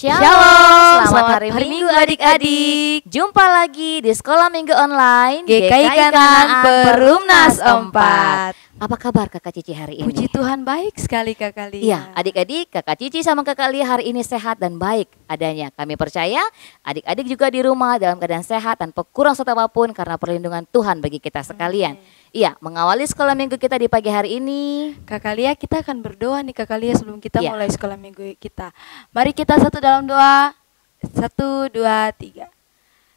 Shalom, selamat hari Minggu adik-adik. Jumpa lagi di Sekolah Minggu Online GKI Kanaan Perumnas 4. Apa kabar Kakak Cici hari ini? Puji Tuhan baik sekali Kakak Lia. Iya, adik-adik, Kakak Cici sama Kakak Lia hari ini sehat dan baik adanya. Kami percaya adik-adik juga di rumah dalam keadaan sehat tanpa kurang satu apapun karena perlindungan Tuhan bagi kita sekalian. Iya, mengawali sekolah minggu kita di pagi hari ini. Kakak Lia, kita akan berdoa nih Kakak Lia sebelum kita mulai sekolah minggu kita. Mari kita satu dalam doa. 1, 2, 3.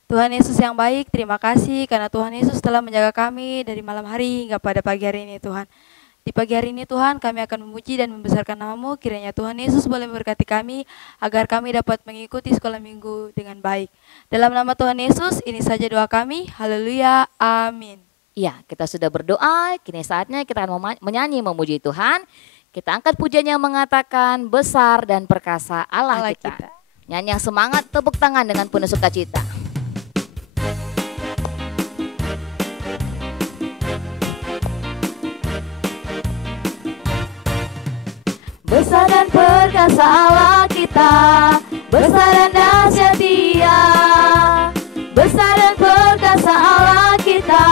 Tuhan Yesus yang baik, terima kasih karena Tuhan Yesus telah menjaga kami dari malam hari hingga pada pagi hari ini Tuhan. Di pagi hari ini Tuhan kami akan memuji dan membesarkan nama-Mu, kiranya Tuhan Yesus boleh memberkati kami agar kami dapat mengikuti sekolah minggu dengan baik. Dalam nama Tuhan Yesus, ini saja doa kami, haleluya, amin. Iya, kita sudah berdoa, kini saatnya kita akan menyanyi memuji Tuhan. Kita angkat pujiannya mengatakan besar dan perkasa Allah kita. Nyanyi yang semangat, tepuk tangan dengan penuh sukacita. Besar dan perkasa Allah kita, besar dan dahsyat Dia. Besar dan perkasa Allah kita,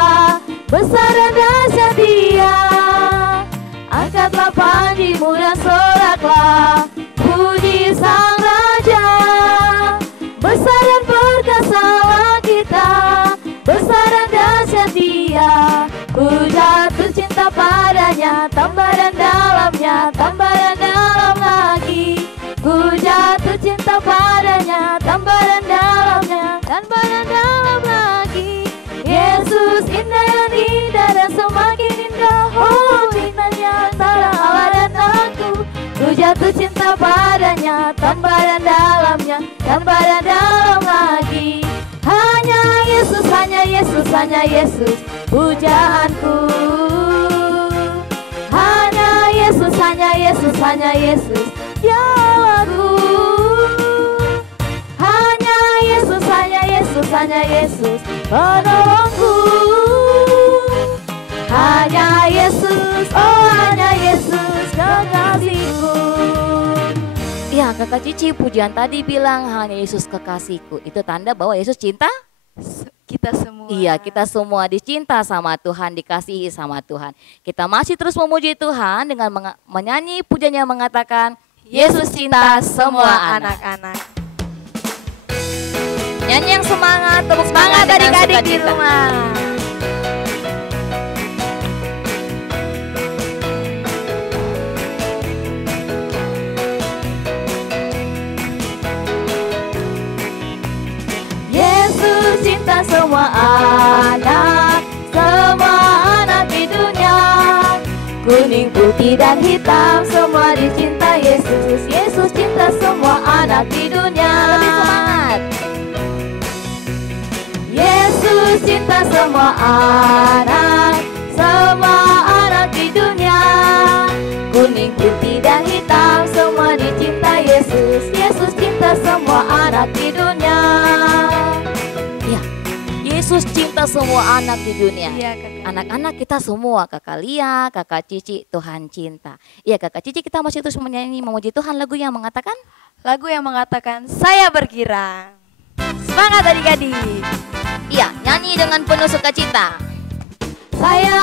besar dan dahsyat Dia. Angkatlah panjimu dan soraklah, puji Sang Raja. Besar dan perkasa Allah kita, besar dan dahsyat Dia. Ku jatuh cinta padanya, tambah dan dalamnya, tambah dan dalam lagi. Ku jatuh cinta padanya, tambah dan dalamnya, tambah dan dalam lagi. Yesus indah dan semakin indah. Oh, cintanya antara Allah dan aku. Ku jatuh cinta padanya, tambah dan dalamnya, tambah dan dalam lagi. Hanya Yesus, hanya Yesus, hanya Yesus, pujaanku. Hanya Yesus, hanya Yesus, hanya Yesus, nyawaku. Hanya Yesus, hanya Yesus, hanya Yesus, penolongku. Hanya Yesus, oh hanya Yesus, kekasihku. Ya, Kakak Cici, pujian tadi bilang hanya Yesus kekasihku. Itu tanda bahwa Yesus cinta kita semua. Iya, kita semua dicinta sama Tuhan, dikasihi sama Tuhan. Kita masih terus memuji Tuhan dengan menyanyi pujiannya mengatakan Yesus cinta semua anak-anak. Nyanyi yang semangat, tepuk semangat adik-adik di rumah. Cinta semua anak di dunia. Kuning, putih dan hitam semua dicinta Yesus. Yesus cinta semua anak di dunia. Lebih semangat. Yesus cinta semua anak di dunia. Kuning, putih dan hitam semua dicinta Yesus. Yesus cinta semua anak di dunia. Yesus cinta semua anak di dunia. Iya, anak-anak kita semua, Kakak Lia, Kakak Cici, Tuhan cinta. Iya, Kakak Cici, kita masih terus menyanyi memuji Tuhan lagu yang mengatakan saya bergirang. Semangat adik-adik. Iya, nyanyi dengan penuh sukacita. Saya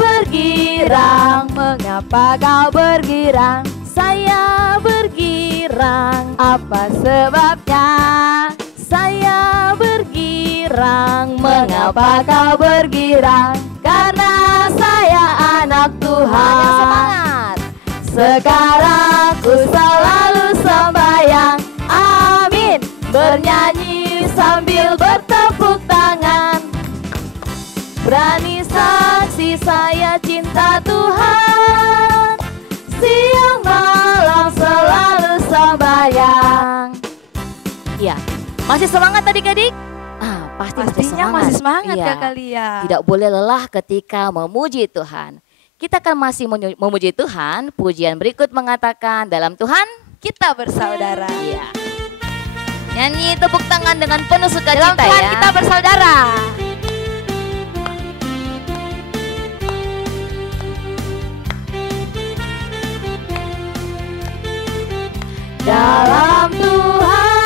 bergirang, mengapa kau bergirang? Saya bergirang, apa sebabnya? Saya bergirang, mengapa kau bergirang? Karena saya anak Tuhan. Semangat. Sekarang ku selalu sembahyang, amin. Bernyanyi sambil bertepuk tangan. Berani saksi saya cinta Tuhan. Siang malam selalu sembahyang. Ya. Masih semangat adik-adik? Pastinya masih semangat iya. Kakak Lia. Tidak boleh lelah ketika memuji Tuhan. Kita akan masih memuji Tuhan. Pujian berikut mengatakan dalam Tuhan kita bersaudara. Iya. Nyanyi tepuk tangan dengan penuh sukacita. Dalam Tuhan kita bersaudara. Dalam Tuhan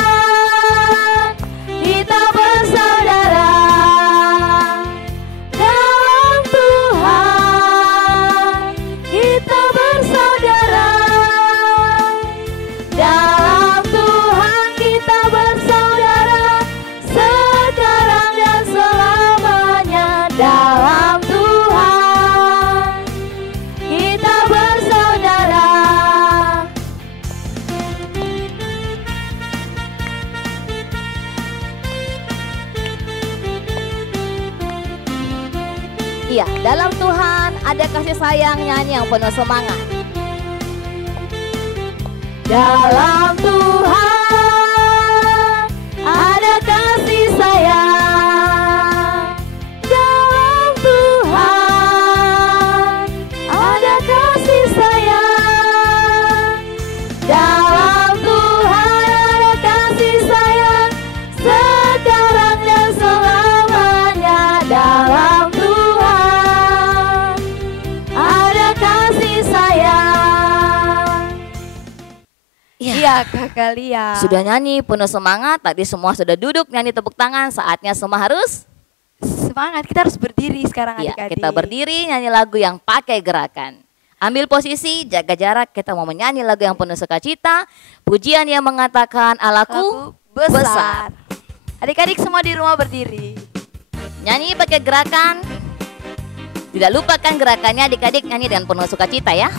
Iya, dalam Tuhan ada kasih sayang, nyanyi yang penuh semangat. Dalam Tuhan ada kasih sayang. Dalam Tuhan ada kasih sayang. Dalam Tuhan ada kasih sayang sekarang dan selamanya. Dalam Tuhan ada kasih sayang. Iya Kakak Lia. Sudah nyanyi penuh semangat, tadi semua sudah duduk nyanyi tepuk tangan, saatnya semua harus Semangat, kita harus berdiri sekarang Iya, adik-adik. kita berdiri nyanyi lagu yang pakai gerakan. Ambil posisi, jaga jarak, kita mau menyanyi lagu yang penuh sukacita. Pujian yang mengatakan Allahku besar. Adik-adik semua di rumah berdiri. Nyanyi pakai gerakan. Tidak lupakan gerakannya adik-adik, nyanyi dengan penuh sukacita ya.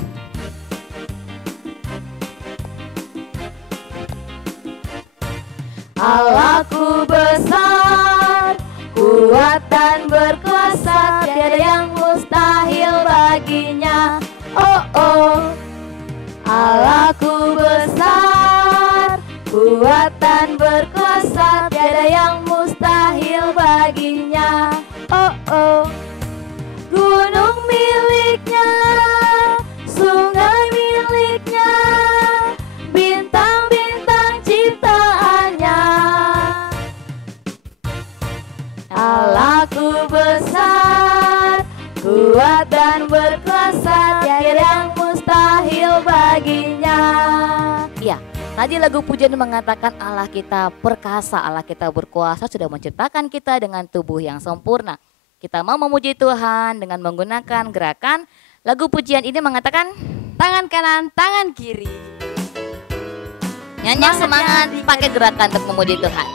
Allahku besar, kuat dan berkuasa, tiada yang mustahil baginya. Oh oh, Allahku besar, kuat dan berkuasa, tiada yang mustahil baginya. Oh oh, gunung miliknya, sungai miliknya, bintang-bintang ciptaannya. Allahku besar, kuat dan berkuasa, tiada yang mustahil baginya. Ya, tadi lagu pujian mengatakan Allah kita perkasa, Allah kita berkuasa, sudah menciptakan kita dengan tubuh yang sempurna. Kita mau memuji Tuhan dengan menggunakan gerakan. Lagu pujian ini mengatakan Tangan kanan, tangan kiri. nyanyi semangat pakai gerakan untuk memuji Tuhan.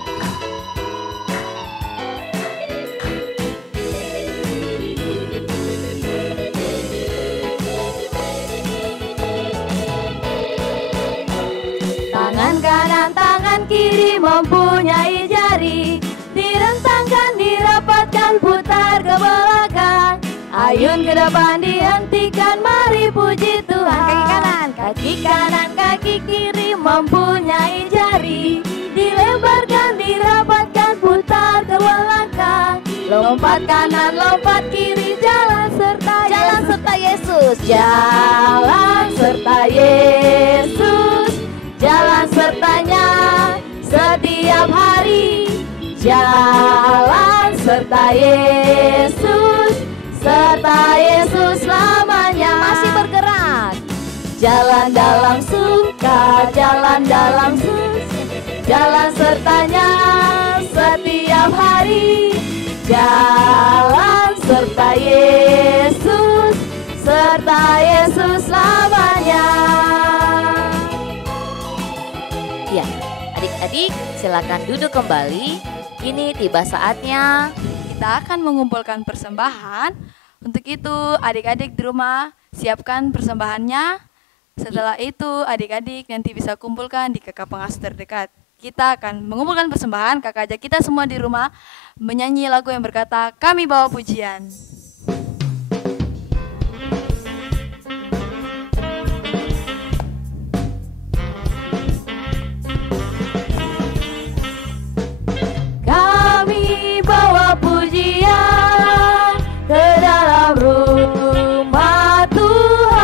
Tangan kanan, tangan kiri mempunyai jari, direntangkan, dirapatkan, putar ke belakang, ayun ke depan, dihentikan, mari puji Tuhan. Kaki kanan, kaki kiri mempunyai jari, dilebarkan, dirapatkan, putar ke belakang, lompat kanan, lompat kiri, jalan serta Yesus, jalan serta Yesus, jalan sertanya setiap hari, jalan serta Yesus selamanya. Masih bergerak, jalan dalam suka, jalan dalam jalan sertanya setiap hari, jalan serta Yesus selamanya. Ya, adik-adik silakan duduk kembali. Kini tiba saatnya Kita akan mengumpulkan persembahan. Untuk itu adik-adik di rumah siapkan persembahannya. Setelah itu adik-adik nanti bisa kumpulkan di kakak pengasuh terdekat. Kita akan mengumpulkan persembahan, kakak ajak kita semua di rumah menyanyi lagu yang berkata Kami Bawa Pujian. kami bawa pujian ke dalam rumah Tuhan.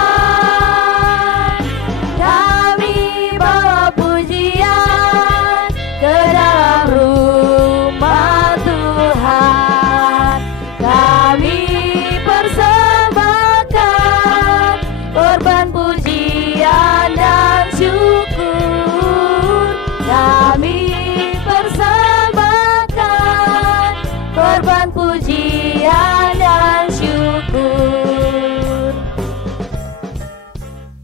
Kami bawa pujian ke dalam rumah Tuhan. Kami persembahkan korban pujian dan syukur. Kami persembahkan korban pujian dan syukur.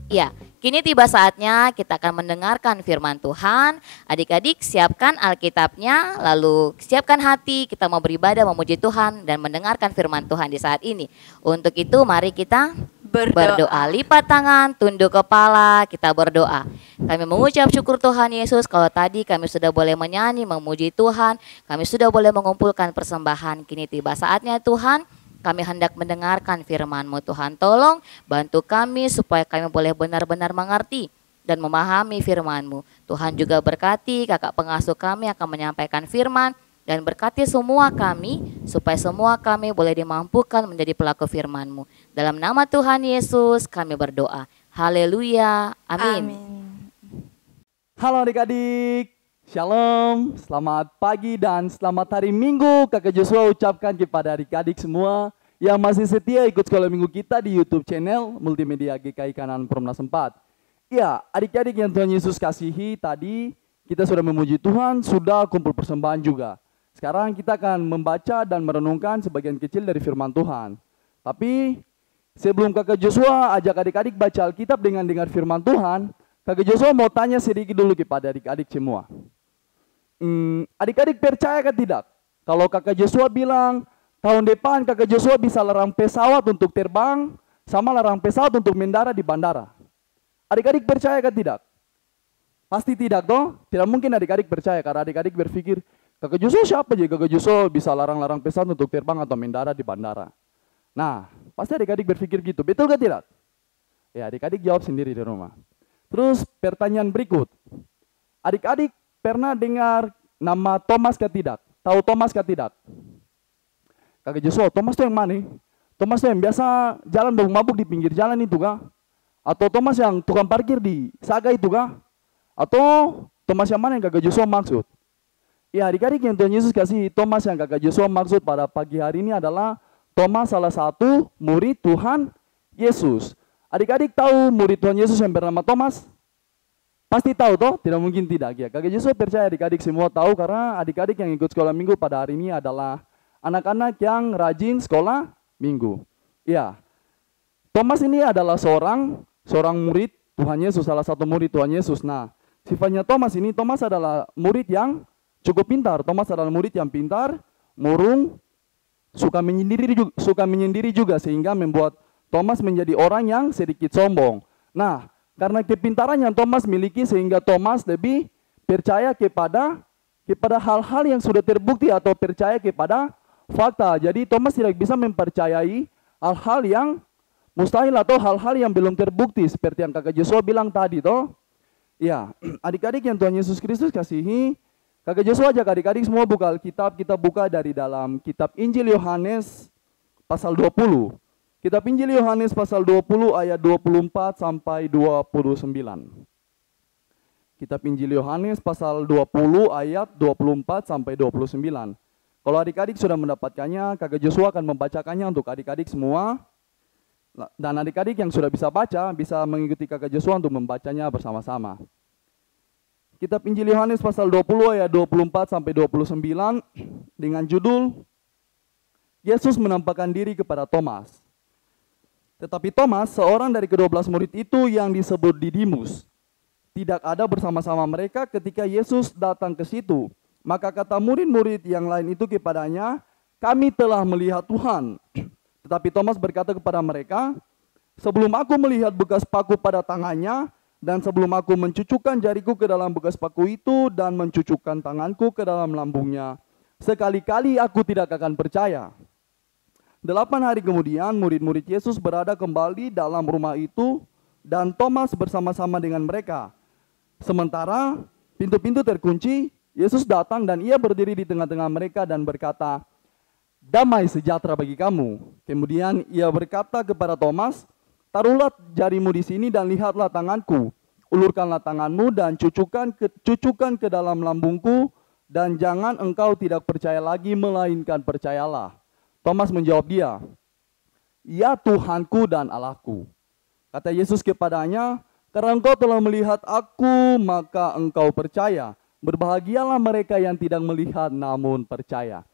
Ya, kini tiba saatnya kita akan mendengarkan firman Tuhan. Adik-adik siapkan Alkitabnya, lalu siapkan hati, kita mau beribadah, memuji Tuhan dan mendengarkan firman Tuhan di saat ini. Untuk itu mari kita berdoa. Lipat tangan, tunduk kepala, kita berdoa. Kami mengucap syukur Tuhan Yesus, kalau tadi kami sudah boleh menyanyi, memuji Tuhan, kami sudah boleh mengumpulkan persembahan. Kini tiba saatnya Tuhan, kami hendak mendengarkan firman-Mu. Tuhan tolong bantu kami supaya kami boleh benar-benar mengerti dan memahami firman-Mu. Tuhan juga berkati kakak pengasuh kami akan menyampaikan firman dan berkati semua kami supaya semua kami boleh dimampukan menjadi pelaku firman-Mu. Dalam nama Tuhan Yesus kami berdoa. Haleluya. Amin. Halo adik-adik, Shalom, selamat pagi dan selamat hari Minggu. Kakak Joshua ucapkan kepada adik-adik semua yang masih setia ikut sekolah minggu kita di YouTube channel Multimedia GKI Kanan Perumnas 4. Ya, adik-adik yang Tuhan Yesus kasihi, tadi kita sudah memuji Tuhan, sudah kumpul persembahan juga. Sekarang kita akan membaca dan merenungkan sebagian kecil dari firman Tuhan. Tapi sebelum kakak Joshua ajak adik-adik baca Alkitab dengan dengar firman Tuhan, kakak Joshua mau tanya sedikit dulu kepada adik-adik semua. Adik-adik percaya kan tidak? Kalau kakak Joshua bilang tahun depan kakak Joshua bisa larang pesawat untuk terbang sama larang pesawat untuk mendarat di bandara. Adik-adik percaya kan tidak? Pasti tidak toh? Tidak mungkin adik-adik percaya karena adik-adik berpikir, kakak Joshua siapa aja kakak Joshua bisa larang-larang pesawat untuk terbang atau mendarat di bandara. Nah, pasti adik-adik berpikir gitu, betul kan tidak? Ya, adik-adik jawab sendiri di rumah. Terus pertanyaan berikut, adik-adik pernah dengar nama Thomas kah tidak? Tahu Thomas kah tidak? Kakak Joshua, Thomas itu yang mana? Thomas itu yang biasa jalan mabuk di pinggir jalan itu kah? Atau Thomas yang tukang parkir di Saga itu kah? Atau Thomas yang mana yang kakak Joshua maksud? Ya, adik-adik yang Tuhan Yesus kasih, Thomas yang kakak Joshua maksud pada pagi hari ini adalah Thomas salah satu murid Tuhan Yesus. Adik-adik tahu murid Tuhan Yesus yang bernama Thomas? Pasti tahu toh? Tidak mungkin tidak ya. Kakak Joshua percaya adik-adik semua tahu karena adik-adik yang ikut sekolah minggu pada hari ini adalah anak-anak yang rajin sekolah minggu. Ya, Thomas ini adalah seorang murid Tuhan Yesus, salah satu murid Tuhan Yesus. Nah, sifatnya Thomas adalah murid yang cukup pintar. Thomas adalah murid yang pintar, murung, suka menyendiri juga sehingga membuat Thomas menjadi orang yang sedikit sombong. Nah, karena kepintaran yang Thomas miliki sehingga Thomas lebih percaya kepada hal-hal yang sudah terbukti atau percaya kepada fakta. Jadi Thomas tidak bisa mempercayai hal-hal yang mustahil atau hal-hal yang belum terbukti seperti yang kakak Joshua bilang tadi toh. Ya, adik-adik yang Tuhan Yesus Kristus kasihi, kakak Joshua ajak adik-adik semua buka Alkitab. Kita buka dari dalam kitab Injil Yohanes pasal 20. Kitab Injil Yohanes pasal 20 ayat 24 sampai 29. Kitab Injil Yohanes pasal 20 ayat 24 sampai 29. Kalau adik-adik sudah mendapatkannya, kakak Joshua akan membacakannya untuk adik-adik semua. Dan adik-adik yang sudah bisa baca, bisa mengikuti kakak Joshua untuk membacanya bersama-sama. Kitab Injil Yohanes pasal 20 ayat 24 sampai 29 dengan judul Yesus menampakkan diri kepada Thomas. Tetapi Thomas, seorang dari ke-12 murid itu yang disebut Didimus, tidak ada bersama-sama mereka ketika Yesus datang ke situ. Maka kata murid-murid yang lain itu kepadanya, kami telah melihat Tuhan. Tetapi Thomas berkata kepada mereka, sebelum aku melihat bekas paku pada tangannya, dan sebelum aku mencucukkan jariku ke dalam bekas paku itu, dan mencucukkan tanganku ke dalam lambungnya, sekali-kali aku tidak akan percaya. 8 hari kemudian, murid-murid Yesus berada kembali dalam rumah itu, dan Thomas bersama-sama dengan mereka. Sementara pintu-pintu terkunci, Yesus datang dan ia berdiri di tengah-tengah mereka dan berkata, damai sejahtera bagi kamu. Kemudian ia berkata kepada Thomas, taruhlah jarimu di sini dan lihatlah tanganku. Ulurkanlah tanganmu dan cucukkan ke dalam lambungku, dan jangan engkau tidak percaya lagi, melainkan percayalah. Thomas menjawab dia, ya Tuhanku dan Allahku. Kata Yesus kepadanya, karena engkau telah melihat aku, maka engkau percaya. Berbahagialah mereka yang tidak melihat namun percaya.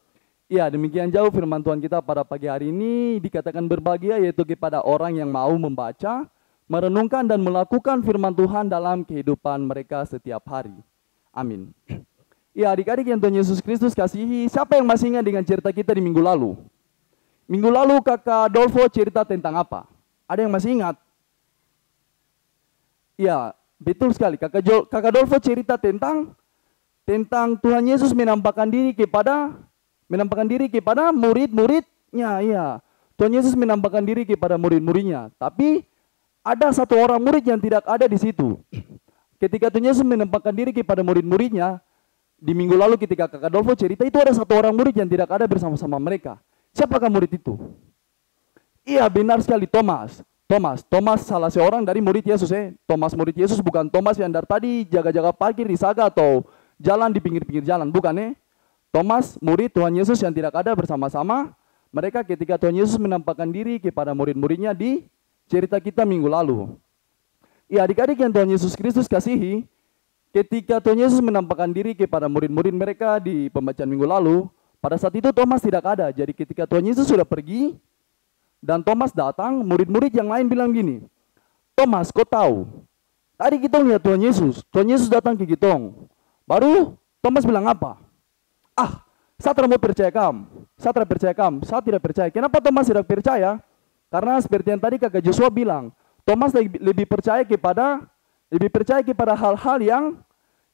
Ya, demikian jauh firman Tuhan kita pada pagi hari ini. Dikatakan berbahagia yaitu kepada orang yang mau membaca, merenungkan dan melakukan firman Tuhan dalam kehidupan mereka setiap hari. Amin. Ya, adik-adik yang Tuhan Yesus Kristus kasihi, siapa yang masih ingat dengan cerita kita di minggu lalu? Minggu lalu kakak Dolfo cerita tentang apa? Ada yang masih ingat? Ya, betul sekali. Kakak Dolfo cerita tentang Tuhan Yesus menampakkan diri kepada murid-muridnya. Ya, Tuhan Yesus menampakkan diri kepada murid-muridnya. Tapi ada satu orang murid yang tidak ada di situ. Ketika Tuhan Yesus menampakkan diri kepada murid-muridnya, di minggu lalu ketika Kak Adolfo cerita, itu ada satu orang murid yang tidak ada bersama-sama mereka. Siapakah murid itu? Iya, benar sekali, Thomas. Thomas salah seorang dari murid Yesus. Thomas murid Yesus, bukan Thomas yang dari tadi jaga-jaga parkir di Saga atau jalan di pinggir-pinggir jalan, bukan. Thomas murid Tuhan Yesus yang tidak ada bersama-sama mereka ketika Tuhan Yesus menampakkan diri kepada murid-muridnya di cerita kita minggu lalu. Ya, adik-adik yang Tuhan Yesus Kristus kasihi, ketika Tuhan Yesus menampakkan diri kepada murid-murid mereka di pembacaan minggu lalu, pada saat itu Thomas tidak ada. Jadi ketika Tuhan Yesus sudah pergi dan Thomas datang, murid-murid yang lain bilang gini, Thomas, kau tahu, tadi kita lihat Tuhan Yesus datang ke kitong. Baru Thomas bilang apa? Saya tidak mau percaya kamu. Saya tidak percaya. Kenapa Thomas tidak percaya? Karena seperti yang tadi Kakak Joshua bilang, Thomas lebih percaya kepada hal-hal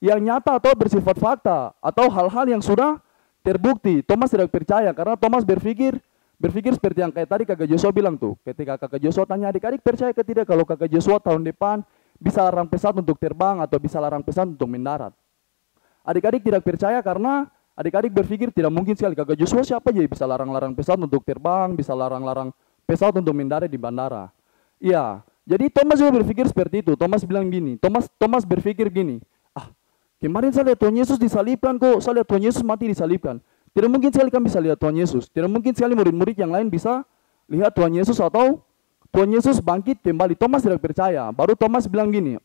yang nyata atau bersifat fakta atau hal-hal yang sudah terbukti. Thomas tidak percaya karena Thomas berpikir seperti yang kayak tadi Kakak Joshua bilang tuh. Ketika Kakak Joshua tanya adik-adik percaya ke tidak kalau Kakak Joshua tahun depan bisa larang pesawat untuk terbang atau bisa larang pesawat untuk mendarat. Adik-adik tidak percaya karena adik-adik berpikir tidak mungkin sekali. Kakak Joshua siapa aja bisa larang-larang pesawat untuk terbang, bisa larang-larang pesawat untuk mendarat di bandara. Iya, jadi Thomas juga berpikir seperti itu. Thomas bilang gini, Thomas berpikir gini, kemarin saya lihat Tuhan Yesus disalibkan kok, saya lihat Tuhan Yesus mati disalibkan. Tidak mungkin sekali kami bisa lihat Tuhan Yesus. Tidak mungkin sekali murid-murid yang lain bisa lihat Tuhan Yesus atau Tuhan Yesus bangkit kembali. Thomas tidak percaya. Baru Thomas bilang gini,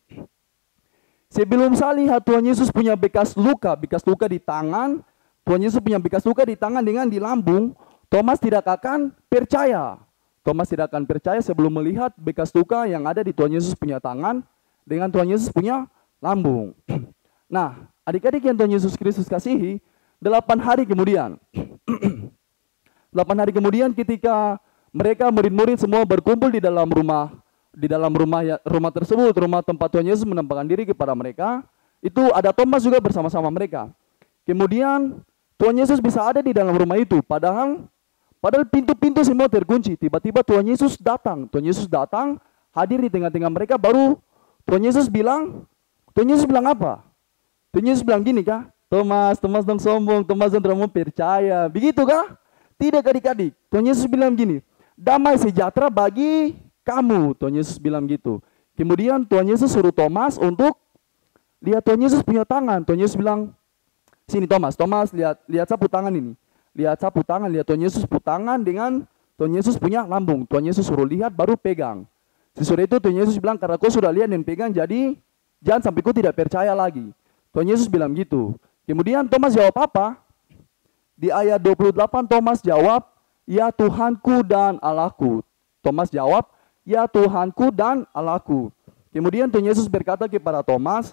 sebelum saya lihat Tuhan Yesus punya bekas luka di tangan, Tuhan Yesus punya bekas luka di tangan dengan di lambung, Thomas tidak akan percaya. Thomas tidak akan percaya sebelum melihat bekas luka yang ada di Tuhan Yesus punya tangan dengan Tuhan Yesus punya lambung. Nah, adik-adik yang Tuhan Yesus Kristus kasihi, 8 hari kemudian, 8 hari kemudian ketika mereka murid-murid semua berkumpul di dalam rumah tersebut, rumah tempat Tuhan Yesus menampakkan diri kepada mereka, itu ada Thomas juga bersama-sama mereka. Kemudian Tuhan Yesus bisa ada di dalam rumah itu, padahal pintu-pintu semua terkunci. Tiba-tiba Tuhan Yesus datang, hadir di tengah-tengah mereka. Baru Tuhan Yesus bilang apa? Tuhan Yesus bilang gini kah? Thomas dong sombong, Thomas dong mau percaya. Begitu kah? Tidak adik-adik. Tuhan Yesus bilang gini, damai sejahtera bagi kamu. Tuhan Yesus bilang gitu. Kemudian Tuhan Yesus suruh Thomas untuk lihat Tuhan Yesus punya tangan. Tuhan Yesus bilang, sini Thomas lihat sapu tangan ini. Lihat sapu tangan, lihat Tuhan Yesus punya tangan dengan Tuhan Yesus punya lambung. Tuhan Yesus suruh lihat baru pegang. Sesudah itu Tuhan Yesus bilang, karena kau sudah lihat dan pegang, jadi jangan sampai kau tidak percaya lagi. Tuhan Yesus bilang gitu. Kemudian Thomas jawab apa? Di ayat 28 Thomas jawab, ya Tuhanku dan Allahku. Thomas jawab, ya Tuhanku dan Allahku. Kemudian Tuhan Yesus berkata kepada Thomas,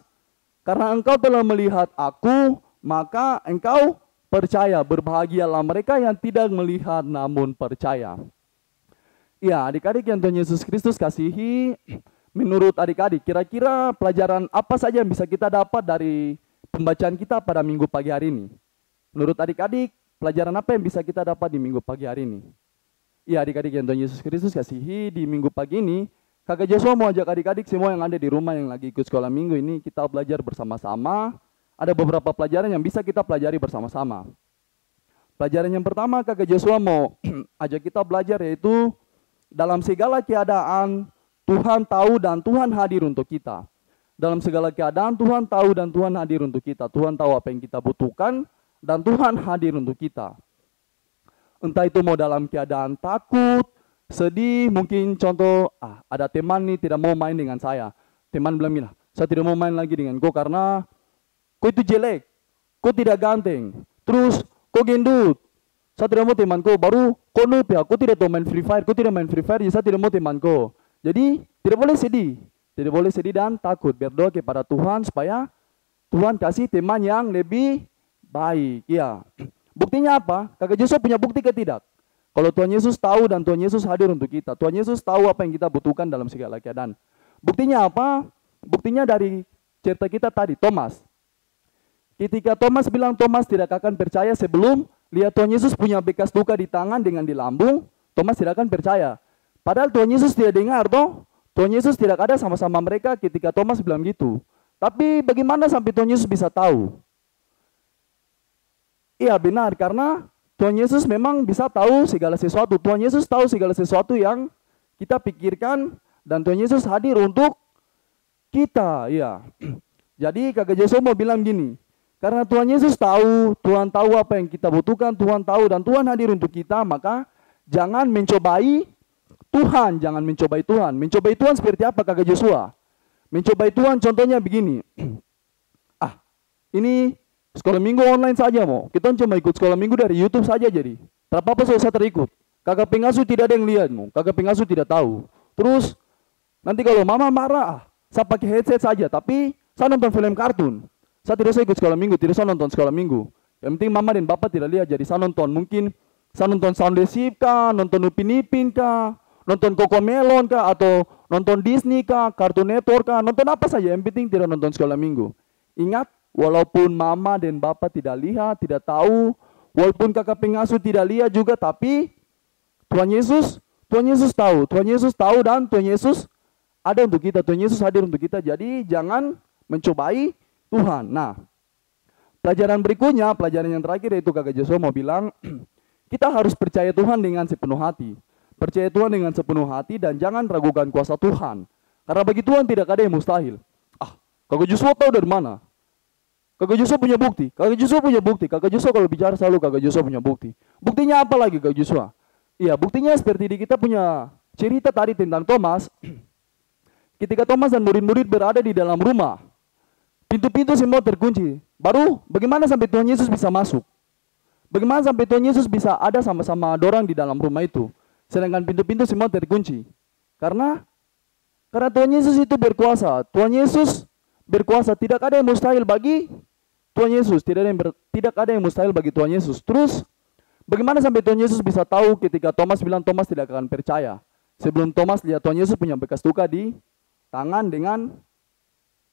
karena engkau telah melihat aku, maka engkau percaya. Berbahagialah mereka yang tidak melihat namun percaya. Ya, adik-adik yang Tuhan Yesus Kristus kasihi, menurut adik-adik, kira-kira pelajaran apa saja yang bisa kita dapat dari pembacaan kita pada minggu pagi hari ini? Menurut adik-adik, pelajaran apa yang bisa kita dapat di minggu pagi hari ini? Ya, adik-adik yang Tuhan Yesus Kristus kasihi, di minggu pagi ini, Kakak Joshua mau ajak adik-adik semua yang ada di rumah yang lagi ikut sekolah minggu ini, kita belajar bersama-sama. Ada beberapa pelajaran yang bisa kita pelajari bersama-sama. Pelajaran yang pertama Kakak Joshua mau ajak kita belajar yaitu dalam segala keadaan Tuhan tahu dan Tuhan hadir untuk kita. Dalam segala keadaan Tuhan tahu dan Tuhan hadir untuk kita. Tuhan tahu apa yang kita butuhkan dan Tuhan hadir untuk kita. Entah itu mau dalam keadaan takut, sedih, mungkin contoh ada teman nih tidak mau main dengan saya. Teman bilang gini, saya tidak mau main lagi dengan kau karena kau itu jelek, kau tidak ganteng, terus kau gendut. Saya tidak mau teman kau, baru kau noob ya, kau tidak tahu main Free Fire, jadi saya tidak mau teman kau. Jadi tidak boleh sedih dan takut. Berdoa kepada Tuhan supaya Tuhan kasih teman yang lebih baik. Ya, buktinya apa? Kakak Joshua punya bukti ke tidak? Kalau Tuhan Yesus tahu dan Tuhan Yesus hadir untuk kita, Tuhan Yesus tahu apa yang kita butuhkan dalam segala keadaan. Buktinya apa? Buktinya dari cerita kita tadi, Thomas. Ketika Thomas bilang Thomas tidak akan percaya sebelum lihat Tuhan Yesus punya bekas luka di tangan dengan di lambung, Thomas tidak akan percaya. Padahal Tuhan Yesus tidak dengar toh. Tuhan Yesus tidak ada sama-sama mereka ketika Thomas bilang gitu. Tapi bagaimana sampai Tuhan Yesus bisa tahu? Iya benar, karena Tuhan Yesus memang bisa tahu segala sesuatu. Tuhan Yesus tahu segala sesuatu yang kita pikirkan, dan Tuhan Yesus hadir untuk kita. Iya. Jadi Kakak Joshua mau bilang gini, karena Tuhan Yesus tahu, Tuhan tahu apa yang kita butuhkan, Tuhan tahu dan Tuhan hadir untuk kita, maka jangan mencobai Tuhan, jangan mencobai Tuhan. Mencobai Tuhan seperti apa Kakak Joshua? Mencobai Tuhan contohnya begini. Ini sekolah minggu online saja mau. Kita cuma ikut sekolah minggu dari YouTube saja jadi. Terapa saya terikut. Kakak pengasuh tidak ada yang lihat mau. Kakak pengasuh tidak tahu. Terus nanti kalau mama marah, saya pakai headset saja. Tapi saya nonton film kartun. Saya tidak usah ikut sekolah minggu, tidak usah nonton sekolah minggu. Yang penting mama dan bapak tidak lihat. Jadi saya nonton, mungkin saya nonton Sound Desip kah, nonton Upin Ipin kah, nonton Cocomelon kah, atau nonton Disney kah, Cartoon Network kah, nonton apa saja. Yang penting tidak nonton sekolah minggu. Ingat, walaupun mama dan bapak tidak lihat, tidak tahu, walaupun kakak pengasuh tidak lihat juga, tapi Tuhan Yesus tahu. Tuhan Yesus tahu dan Tuhan Yesus ada untuk kita. Tuhan Yesus hadir untuk kita. Jadi jangan mencobai Tuhan. Nah, pelajaran berikutnya, pelajaran yang terakhir yaitu Kakak Joshua mau bilang, kita harus percaya Tuhan dengan sepenuh hati. Percaya Tuhan dengan sepenuh hati dan jangan ragukan kuasa Tuhan. Karena bagi Tuhan tidak ada yang mustahil. Kakak Joshua tahu dari mana? Kakak Joshua punya bukti. Kakak Joshua punya bukti. Kakak Joshua kalau bicara selalu Kakak Joshua punya bukti. Buktinya apa lagi Kakak Joshua? Iya, buktinya seperti di kita punya cerita tadi tentang Thomas. Ketika Thomas dan murid-murid berada di dalam rumah, pintu-pintu semua terkunci. Baru bagaimana sampai Tuhan Yesus bisa masuk? Bagaimana sampai Tuhan Yesus bisa ada sama-sama dorang di dalam rumah itu? Sedangkan pintu-pintu semua terkunci. Karena Tuhan Yesus itu berkuasa. Tuhan Yesus berkuasa. Tidak ada yang mustahil bagi Tuhan Yesus. Tidak ada yang mustahil bagi Tuhan Yesus. Terus bagaimana sampai Tuhan Yesus bisa tahu ketika Thomas bilang Thomas tidak akan percaya? Sebelum Thomas lihat Tuhan Yesus punya bekas luka di tangan dengan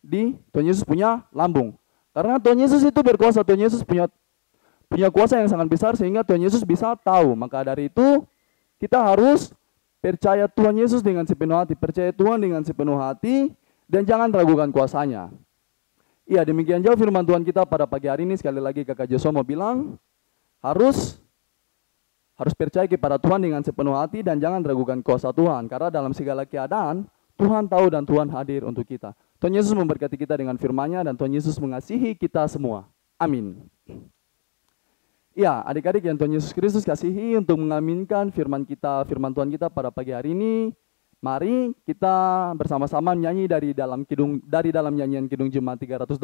di Tuhan Yesus punya lambung. Karena Tuhan Yesus itu berkuasa. Tuhan Yesus punya kuasa yang sangat besar sehingga Tuhan Yesus bisa tahu. Maka dari itu kita harus percaya Tuhan Yesus dengan sepenuh hati. Percaya Tuhan dengan sepenuh hati dan jangan ragukan kuasanya. Iya, demikian jauh firman Tuhan kita pada pagi hari ini. Sekali lagi Kakak Joshua mau bilang, harus percaya kepada Tuhan dengan sepenuh hati dan jangan ragukan kuasa Tuhan. Karena dalam segala keadaan, Tuhan tahu dan Tuhan hadir untuk kita. Tuhan Yesus memberkati kita dengan firman-Nya dan Tuhan Yesus mengasihi kita semua. Amin. Ya, adik-adik yang Tuhan Yesus Kristus kasihi, untuk mengaminkan firman Tuhan kita pada pagi hari ini, mari kita bersama-sama menyanyi dari dalam nyanyian Kidung Jemaat 385.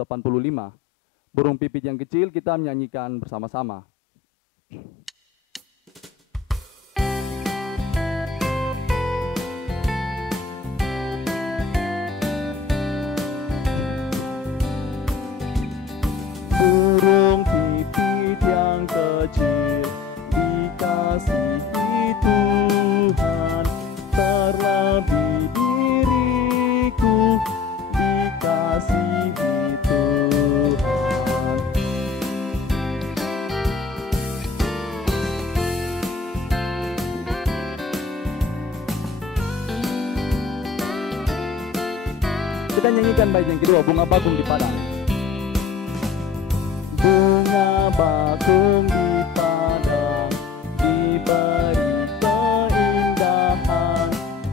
Burung pipit yang kecil kita menyanyikan bersama-sama. Burung pipit yang kecil dikasihi Tuhan, terlebih diriku dikasihi Tuhan. Kita nyanyikan bait yang kedua, bunga bakung di padang. Bunga bakung di padang diberi keindahan,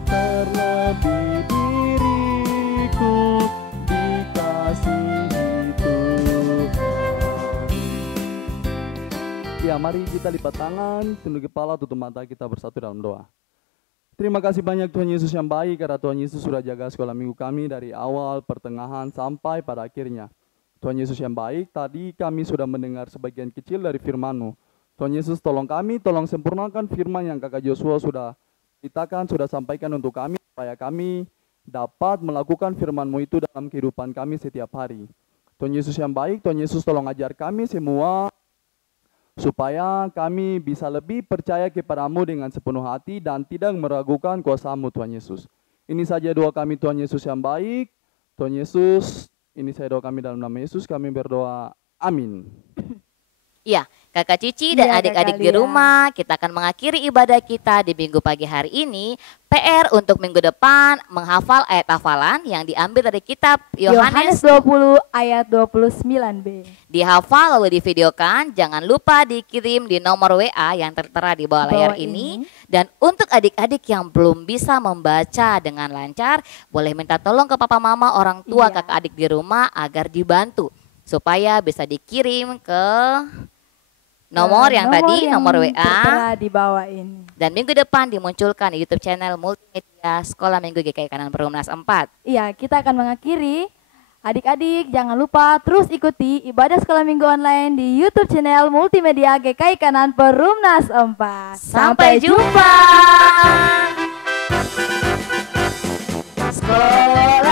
terlebih diriku dikasihi Tuhan. Ya, mari kita lipat tangan, tunduk kepala, tutup mata, kita bersatu dalam doa. Terima kasih banyak Tuhan Yesus yang baik, karena Tuhan Yesus sudah jaga sekolah minggu kami dari awal, pertengahan, sampai pada akhirnya. Tuhan Yesus yang baik, tadi kami sudah mendengar sebagian kecil dari firman-Mu. Tuhan Yesus tolong kami, tolong sempurnakan firman yang Kakak Joshua sudah ceritakan, sudah sampaikan untuk kami, supaya kami dapat melakukan firman-Mu itu dalam kehidupan kami setiap hari. Tuhan Yesus yang baik, Tuhan Yesus tolong ajar kami semua, supaya kami bisa lebih percaya kepada-Mu dengan sepenuh hati dan tidak meragukan kuasa-Mu Tuhan Yesus. Ini saja doa kami Tuhan Yesus yang baik. Tuhan Yesus, ini saya doa kami dalam nama Yesus, kami berdoa. Amin. Iya, Kakak Cici dan Iya, adik-adik Kak di Lia. rumah, kita akan mengakhiri ibadah kita di minggu pagi hari ini. PR untuk minggu depan menghafal ayat hafalan yang diambil dari kitab Yohanes Yohanes 20 ayat 29b. dihafal lalu divideokan. Jangan lupa dikirim di nomor WA yang tertera di bawah layar Bawah ini. Dan untuk adik-adik yang belum bisa membaca dengan lancar, boleh minta tolong ke papa mama, orang tua, Iya. kakak adik di rumah agar dibantu supaya bisa dikirim ke nomor yang tadi, nomor WA. tertera di bawah ini. Dan minggu depan dimunculkan di YouTube channel Multimedia Sekolah Minggu GKI Kanan Perumnas 4. Iya, kita akan mengakhiri. Adik-adik jangan lupa terus ikuti ibadah sekolah minggu online di YouTube channel Multimedia GKI Kanan Perumnas 4. Sampai jumpa. Sekolah